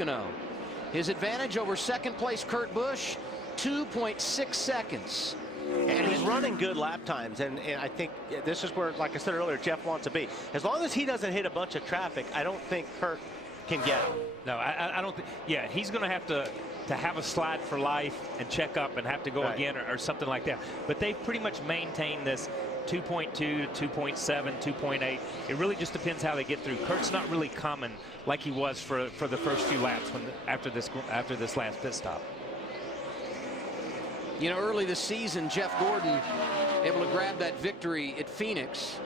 Pocono. His advantage over second place Kurt Busch, 2.6 seconds. And he's running good lap times, and I think this is where, like I said earlier, Jeff wants to be. As long as he doesn't hit a bunch of traffic, I don't think Kurt can get him. No, I don't think. Yeah, he's going to have a slide for life and check up and have to go again or something like that. But they've pretty much maintained this 2.2 to 2.7, 2.8. It really just depends how they get through. Kurt's not really coming like he was for the first few laps after this last pit stop. You know, early this season, Jeff Gordon able to grab that victory at Phoenix.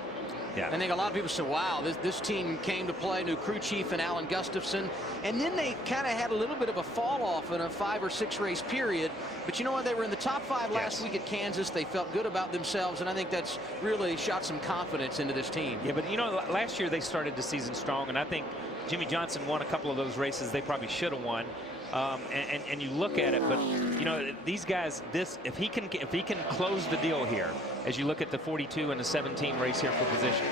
Yeah. I think a lot of people said, wow, this team came to play, new crew chief and Alan Gustafson. And then they kind of had a little bit of a fall off in a 5 or 6 race period. But you know what? They were in the top 5 last week at Kansas. They felt good about themselves. And I think that's really shot some confidence into this team. Yeah, but you know, last year they started the season strong. And I think Jimmy Johnson won a couple of those races they probably should have won. And you look at it, but you know, these guys, if he can close the deal here, as you look at the 42 and the 17 race here for position,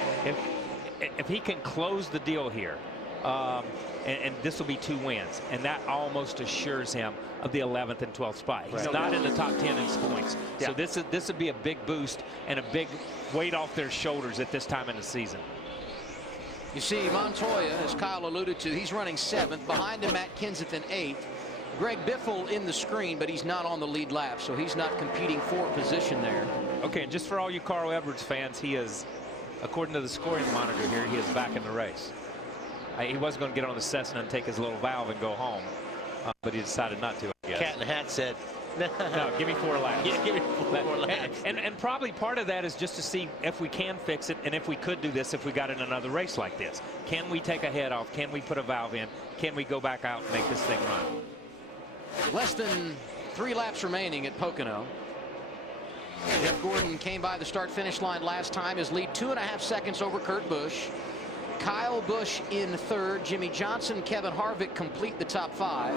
if he can close the deal here, and this will be 2 wins, and that almost assures him of the 11th and 12th spot. He's not in the top 10 in points, so this would be a big boost and a big weight off their shoulders at this time in the season. You see Montoya, as Kyle alluded to, he's running 7th. Behind him, Matt Kenseth in 8th. Greg Biffle in the screen, but he's not on the lead lap, so he's not competing for position there. Okay, and just for all you Carl Edwards fans, he is, according to the scoring monitor here, he is back in the race. He was going to get on the Cessna and take his little valve and go home, but he decided not to, I guess. Cat in the Hat said, no, give me 4 laps. Yeah, give me 4 laps. And probably part of that is just to see if we can fix it, and if we could do this if we got in another race like this. Can we take a head off? Can we put a valve in? Can we go back out and make this thing run? Less than 3 laps remaining at Pocono. Jeff Gordon came by the start-finish line last time. His lead 2.5 seconds over Kurt Busch. Kyle Busch in 3rd. Jimmy Johnson, Kevin Harvick complete the top 5.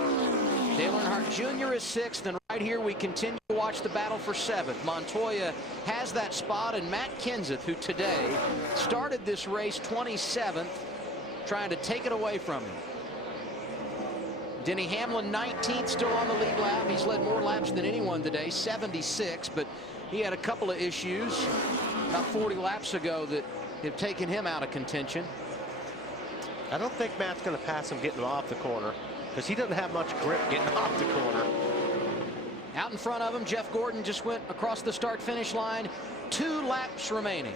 Dale Earnhardt Jr. is 6th, and right here we continue to watch the battle for 7th. Montoya has that spot, and Matt Kenseth, who today started this race 27th, trying to take it away from him. Denny Hamlin 19th, still on the lead lap. He's led more laps than anyone today, 76, but he had a couple of issues about 40 laps ago that have taken him out of contention. I don't think Matt's going to pass him getting off the corner, because he doesn't have much grip getting off the corner. Out in front of him, Jeff Gordon just went across the start-finish line. 2 laps remaining.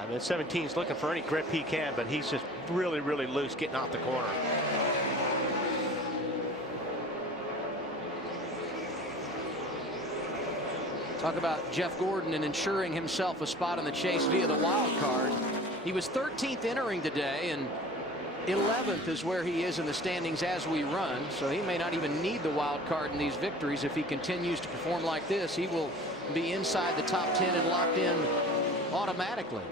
I mean, 17's looking for any grip he can, but he's just really, really loose getting off the corner. Talk about Jeff Gordon and ensuring himself a spot in the chase via the wild card. He was 13th entering today, and 11th is where he is in the standings as we run. So he may not even need the wild card in these victories. If he continues to perform like this, he will be inside the top 10 and locked in automatically.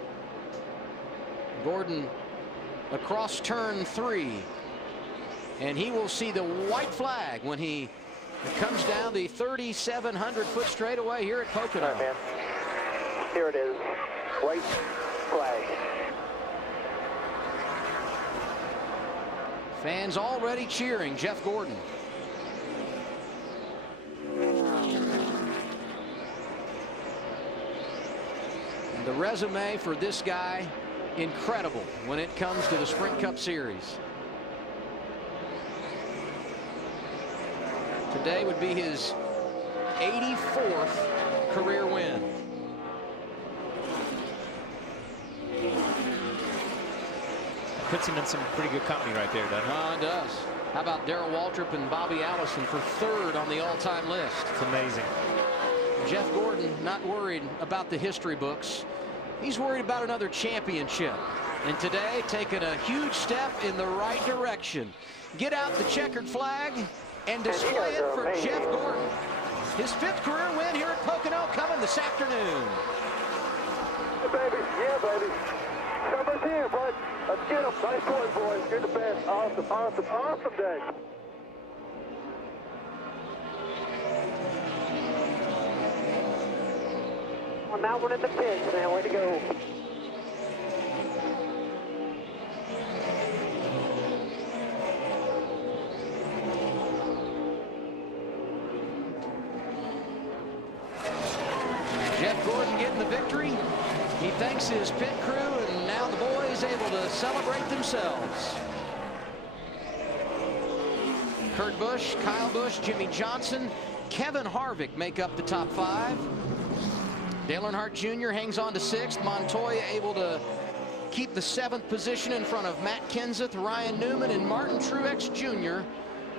Gordon across turn 3, and he will see the white flag when he comes down the 3,700-foot straightaway here at Pocono. All right, man. Here it is. White flag. Fans already cheering Jeff Gordon. And the resume for this guy, incredible when it comes to the Sprint Cup Series. Today would be his 84th career win. Puts him in some pretty good company right there, doesn't it? It does. How about Darrell Waltrip and Bobby Allison for 3rd on the all-time list? It's amazing. Jeff Gordon not worried about the history books. He's worried about another championship. And today, taking a huge step in the right direction. Get out the checkered flag and display it for Jeff Gordon. His 5th career win here at Pocono coming this afternoon. Yeah, baby. Yeah, baby. Somebody's here, bud. Let's get him. Nice going, boys. You're the best. Awesome, awesome, awesome day. Well, now we're in the pits, man. Way to go. Gordon getting the victory. He thanks his pit crew, and now the boys able to celebrate themselves. Kurt Busch, Kyle Busch, Jimmy Johnson, Kevin Harvick make up the top 5. Dale Earnhardt Jr. hangs on to 6th. Montoya able to keep the 7th position in front of Matt Kenseth, Ryan Newman, and Martin Truex Jr.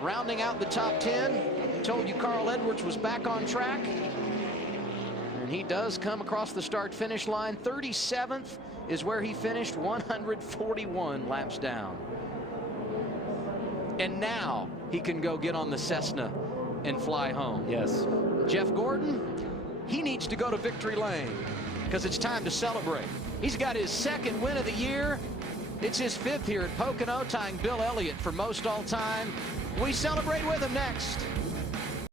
rounding out the top 10. I told you Carl Edwards was back on track. And he does come across the start-finish line. 37th is where he finished, 141 laps down. And now he can go get on the Cessna and fly home. Yes. Jeff Gordon, he needs to go to victory lane because it's time to celebrate. He's got his 2nd win of the year. It's his 5th here at Pocono, tying Bill Elliott for most all time. We celebrate with him next.